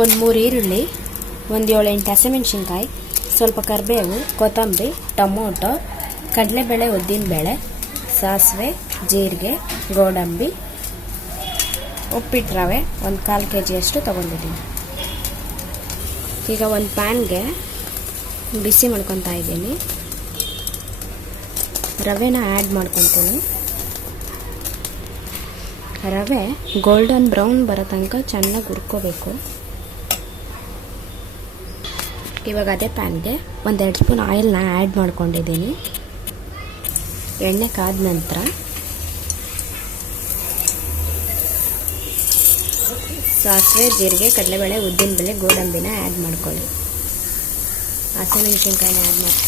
ಒಂದು 3 ಈರುಳ್ಳಿ, ಒಂದು 7-8 ಹಸಿಮೆಣಸಿನ್ಕಾಯಿ, ಸ್ವಲ್ಪ ಕರಿಬೇವು, ಕೊತ್ತಂಬರಿ, ಟೊಮೊಟೊ, ಕಡಲೆಬೇಳೆ, ಉದ್ದಿನಬೇಳೆ, ಸಾಸಿವೆ, ಜೀರಿಗೆ, ಗೋಡಂಬಿ, ಉಪ್ಪಿಟ್ಟು ರವೆ ಒಂದು 1/4 kg ತೊಗೊಂಡಿದ್ದೀನಿ. ಈಗ ಒಂದು ಪ್ಯಾನ್ಗೆ ಬಿಸಿ ಮಾಡ್ಕೊತಾ ಇದ್ದೀನಿ. ರವೆನ ಆ್ಯಡ್ ಮಾಡ್ಕೊತೀನಿ. ರವೆ ಗೋಲ್ಡನ್ ಬ್ರೌನ್ ಬರೋ ತನಕ ಚೆನ್ನಾಗಿ ಹುರ್ಕೋಬೇಕು. ಇವಾಗ ಅದೇ ಪ್ಯಾನ್ಗೆ 1-2 ಸ್ಪೂನ್ ಆಯಿಲ್ನ ಆ್ಯಡ್ ಮಾಡ್ಕೊಂಡಿದ್ದೀನಿ. ಎಣ್ಣೆ ಕಾದ ನಂತರ ಸಾಸಿವೆ, ಜೀರಿಗೆ, ಕಡಲೆಬೇಳೆ, ಉದ್ದಿನಬೇಳೆ, ಗೋಡಂಬಿನ ಆ್ಯಡ್ ಮಾಡ್ಕೊಳ್ಳಿ. ಹಸಿಮೆಣಸಿನ್ಕಾಯಿನ ಆ್ಯಡ್ ಮಾಡಿ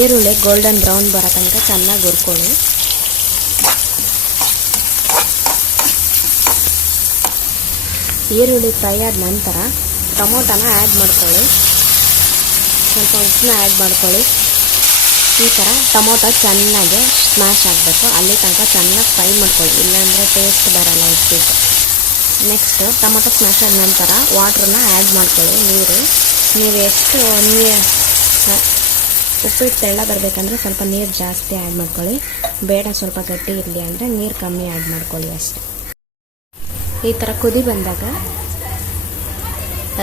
ಈರುಳ್ಳಿ ಗೋಲ್ಡನ್ ಬ್ರೌನ್ ಬರೋ ತನಕ ಚೆನ್ನಾಗಿ ಹುರ್ಕೊಳ್ಳಿ. ಈರುಳ್ಳಿ ಫ್ರೈ ಆದ ನಂತರ ಟೊಮೊಟೊನ ಆ್ಯಡ್ ಮಾಡ್ಕೊಳ್ಳಿ. ಸ್ವಲ್ಪ ಉಪ್ಪನ್ನ ಆ್ಯಡ್ ಮಾಡ್ಕೊಳ್ಳಿ. ಈ ಥರ ಟೊಮೊಟೊ ಚೆನ್ನಾಗಿ ಸ್ಮ್ಯಾಶ್ ಆಗಬೇಕು. ಅಲ್ಲಿ ತನಕ ಚೆನ್ನಾಗಿ ಫ್ರೈ ಮಾಡ್ಕೊಳ್ಳಿ, ಇಲ್ಲಾಂದರೆ ಟೇಸ್ಟ್ ಬರೋಲ್ಲ ಉಪ್ಪಿಟ್ಟು. ನೆಕ್ಸ್ಟು ಟೊಮೊಟೊ ಸ್ಮ್ಯಾಶ್ ಆದ ನಂತರ ವಾಟ್ರನ್ನ ಆ್ಯಡ್ ಮಾಡ್ಕೊಳ್ಳಿ. ನೀವು ಎಷ್ಟು ಉಪ್ಪಿಟ್ಟು ತೆಳ್ಳ ಬರಬೇಕಂದ್ರೆ ಸ್ವಲ್ಪ ನೀರು ಜಾಸ್ತಿ ಆ್ಯಡ್ ಮಾಡ್ಕೊಳ್ಳಿ. ಬೇಡ ಸ್ವಲ್ಪ ಗಟ್ಟಿ ಇರಲಿ ಅಂದರೆ ನೀರು ಕಮ್ಮಿ ಆ್ಯಡ್ ಮಾಡ್ಕೊಳ್ಳಿ ಅಷ್ಟೆ. ಈ ಥರ ಕುದಿ ಬಂದಾಗ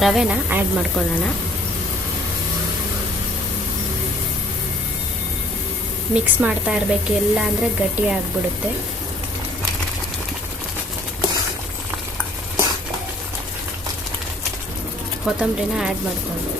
ರವೆನ ಆ್ಯಡ್ ಮಾಡ್ಕೊಳ್ಳೋಣ. ಮಿಕ್ಸ್ ಮಾಡ್ತಾ ಇರಬೇಕು, ಇಲ್ಲ ಅಂದರೆ ಗಟ್ಟಿ ಆಗಿಬಿಡುತ್ತೆ. ಕೊತ್ತಂಬರಿನ ಆ್ಯಡ್ ಮಾಡ್ಕೊಳ್ಳಿ.